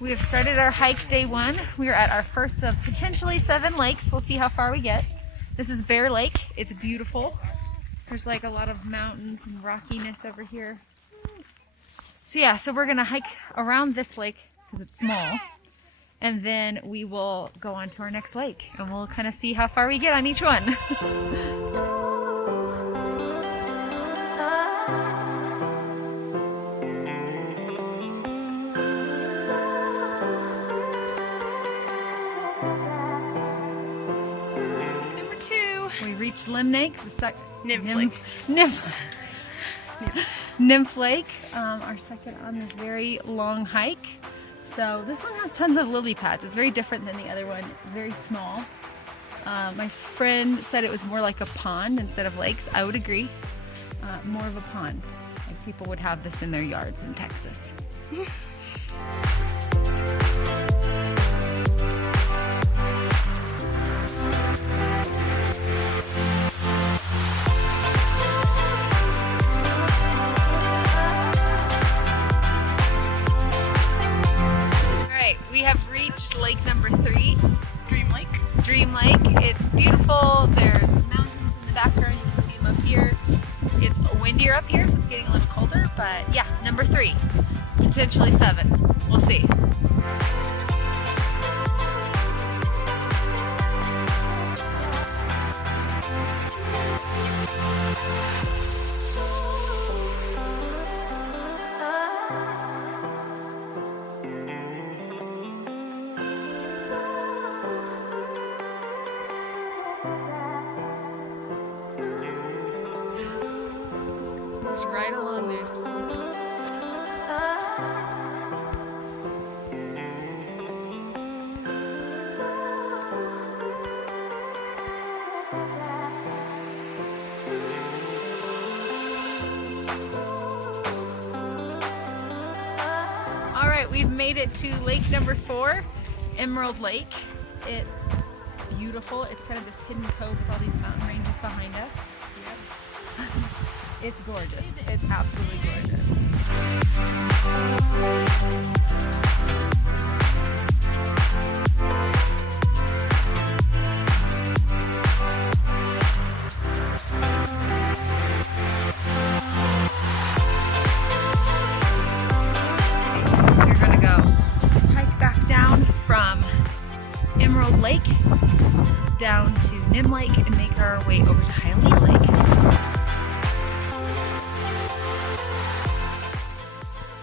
We have started our hike day 1. We are at our first of potentially 7 lakes. We'll see how far we get. This is Bear Lake. It's beautiful. There's like a lot of mountains and rockiness over here. So yeah, so we're gonna hike around this lake because it's small. And then we will go on to our next lake and we'll kind of see how far we get on each one. We reached Nymph Lake. Nymph Lake, our second on this very long hike. So this one has tons of lily pads. It's very different than the other one. It's very small. My friend said it was more like a pond instead of lakes. I would agree. More of a pond. Like people would have this in their yards in Texas. We have reached lake number 3. Dream Lake. Dream Lake. It's beautiful. There's mountains in the background. You can see them up here. It's windier up here, so it's getting a little colder. But yeah, number 3. Potentially 7. We'll see. Just right along there. Just... All right, we've made it to lake number 4, Emerald Lake. It's beautiful. It's kind of this hidden cove with all these mountain ranges behind us. Yep. It's gorgeous. It's absolutely gorgeous. We're gonna go hike back down from Emerald Lake down to Nymph Lake and make our way over to Hialeah Lake.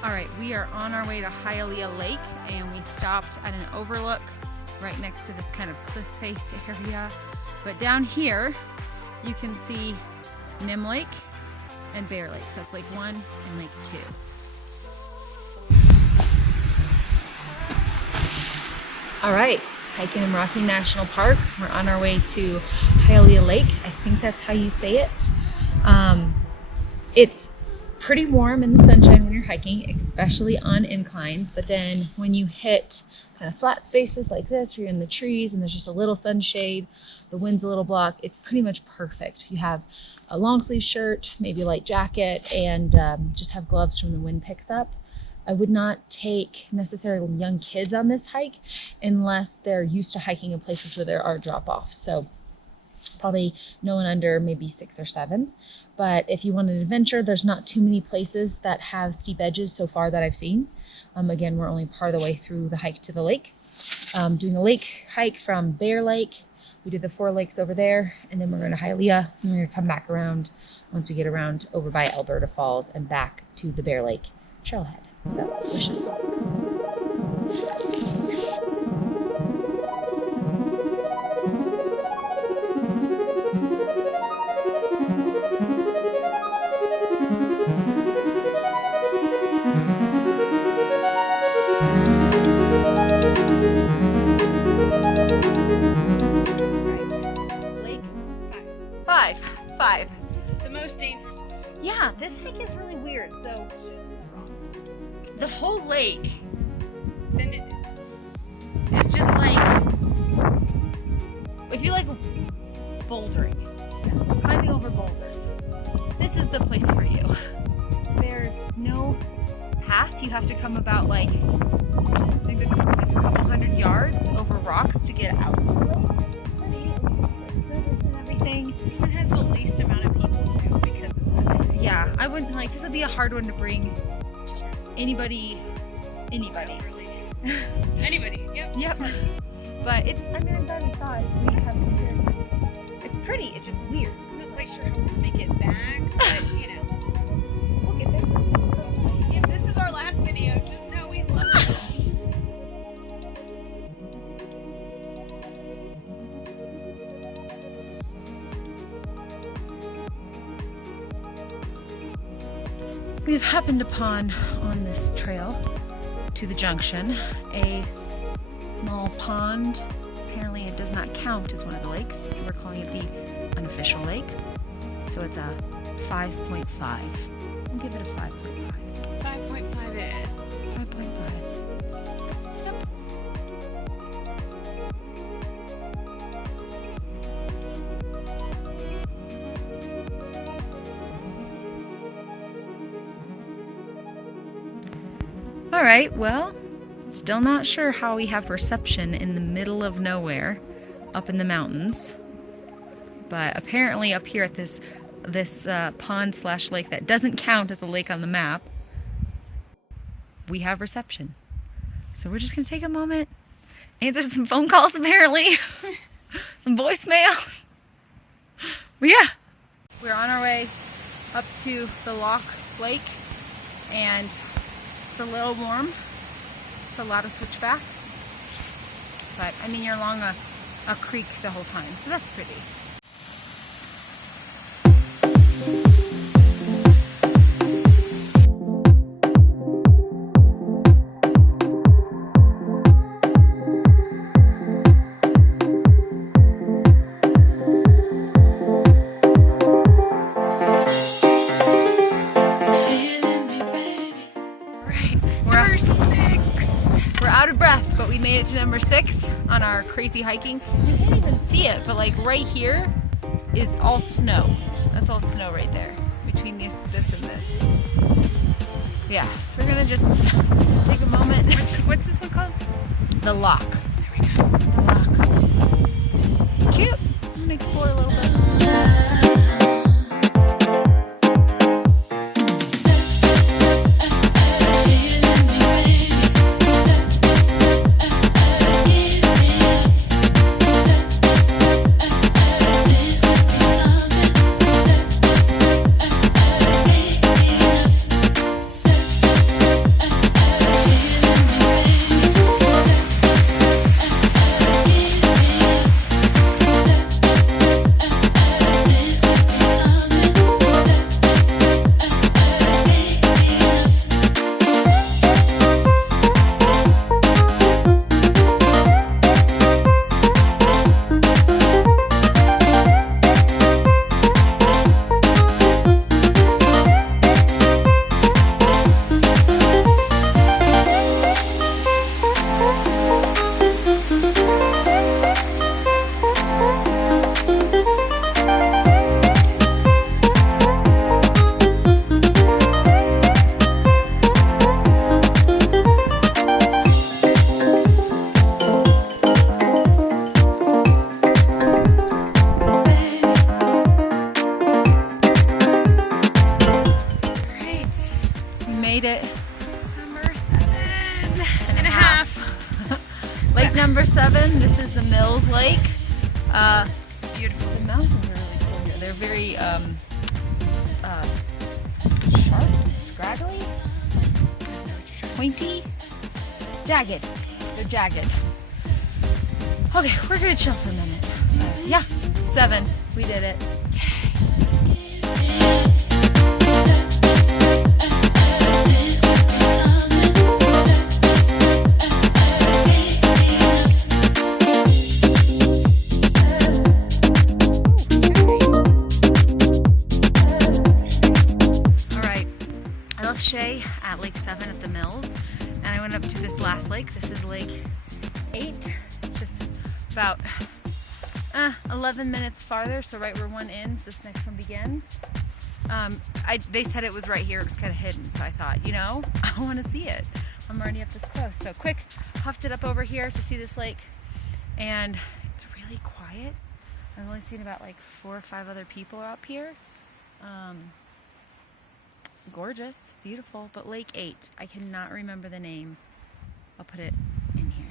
All right, we are on our way to Hialeah Lake and we stopped at an overlook right next to this kind of cliff face area. But down here, you can see Nymph Lake and Bear Lake. So that's Lake 1 and Lake 2. All right, hiking in Rocky National Park. We're on our way to Hialeah Lake. I think that's how you say it. It's pretty warm in the sunshine when you're hiking, especially on inclines, but then when you hit kind of flat spaces like this, where you're in the trees and there's just a little sunshade, the wind's a little block, it's pretty much perfect. You have a long sleeve shirt, maybe a light jacket, and just have gloves from the wind picks up. I would not take necessarily young kids on this hike unless they're used to hiking in places where there are drop-offs. So probably no one under maybe 6 or 7. But if you want an adventure, there's not too many places that have steep edges so far that I've seen. Again, we're only part of the way through the hike to the lake. Doing a lake hike from Bear Lake. We did the 4 lakes over there, and then we're going to Hialeah, and we're going to come back around once we get around over by Alberta Falls and back to the Bear Lake trailhead. So, wish us luck. Five. The most dangerous. Yeah, this hike is really weird. So the whole lake is just like, if you like bouldering, climbing over boulders, this is the place for you. There's no path. You have to come about like I think like a couple hundred yards over rocks to get out to the lake. Pretty, and everything. This one has the least amount of people too because of that. Yeah, I wouldn't like, this would be a hard one to bring anybody. Anybody, yep. Yep. But it's, I mean, I'm glad we saw it, so we can have some comparison. It's pretty, it's just weird. I'm not quite sure how we'll make it back, but you know. We'll get there. If this is our last video, just know we love it. We've happened upon on this trail to the junction a small pond. Apparently it does not count as one of the lakes, so we're calling it the unofficial lake. So it's a 5.5. We'll give it a 5.5. 5.5 it is. 5.5. Yep. All right, well, still not sure how we have reception in the middle of nowhere up in the mountains. But apparently up here at this pond / lake that doesn't count as a lake on the map, we have reception. So we're just gonna take a moment, answer some phone calls apparently, some voicemail. But yeah, we're on our way up to the Loch Lake, and it's a little warm. It's a lot of switchbacks, but I mean, you're along a creek the whole time, so that's pretty. Number 6. We're out of breath, but we made it to number 6 on our crazy hiking. You can't even see it, but like right here is all snow. That's all snow right there between this and this. Yeah, so we're gonna just take a moment. What's this one called? The Loch. There we go. The Loch. It's cute. I'm gonna explore a little bit. Made it. Number 7.5. Lake number 7. This is the Mills Lake. Beautiful. The mountains are really cool here. They're very sharp, scraggly, pointy, jagged. They're jagged. Okay, we're gonna chill for a minute. Yeah, 7. We did it. At Lake 7 at the Mills, and I went up to this last lake. This is Lake 8. It's just about 11 minutes farther, so right where one ends, this next one begins. They said it was right here. It was kind of hidden, so I thought, you know, I want to see it. I I'm already up this close. So quick, huffed it up over here to see this lake. And it's really quiet. I've only seen about like 4 or 5 other people up here. Gorgeous, beautiful, but Lake 8. I cannot remember the name. I'll put it in here.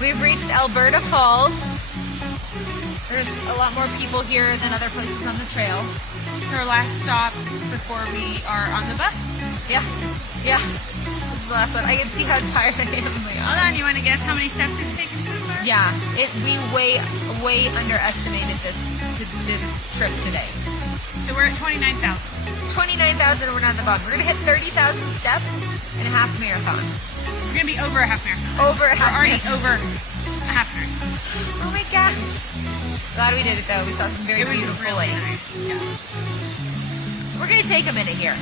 We've reached Alberta Falls. There's a lot more people here than other places on the trail. It's our last stop before we are on the bus. Yeah. This is the last one. I can see how tired I am. Hold on, you want to guess how many steps we've taken so far? Yeah, we way underestimated this trip today. So we're at 29,000. 29,000 and we're not at the bottom. We're gonna hit 30,000 steps in a half marathon. We're going to be over a half marathon. Over a half We're already marathon. over a half marathon. Oh my gosh. Glad we did it though. We saw some very It was beautiful really lakes. nice. Yeah. We're gonna take a minute here.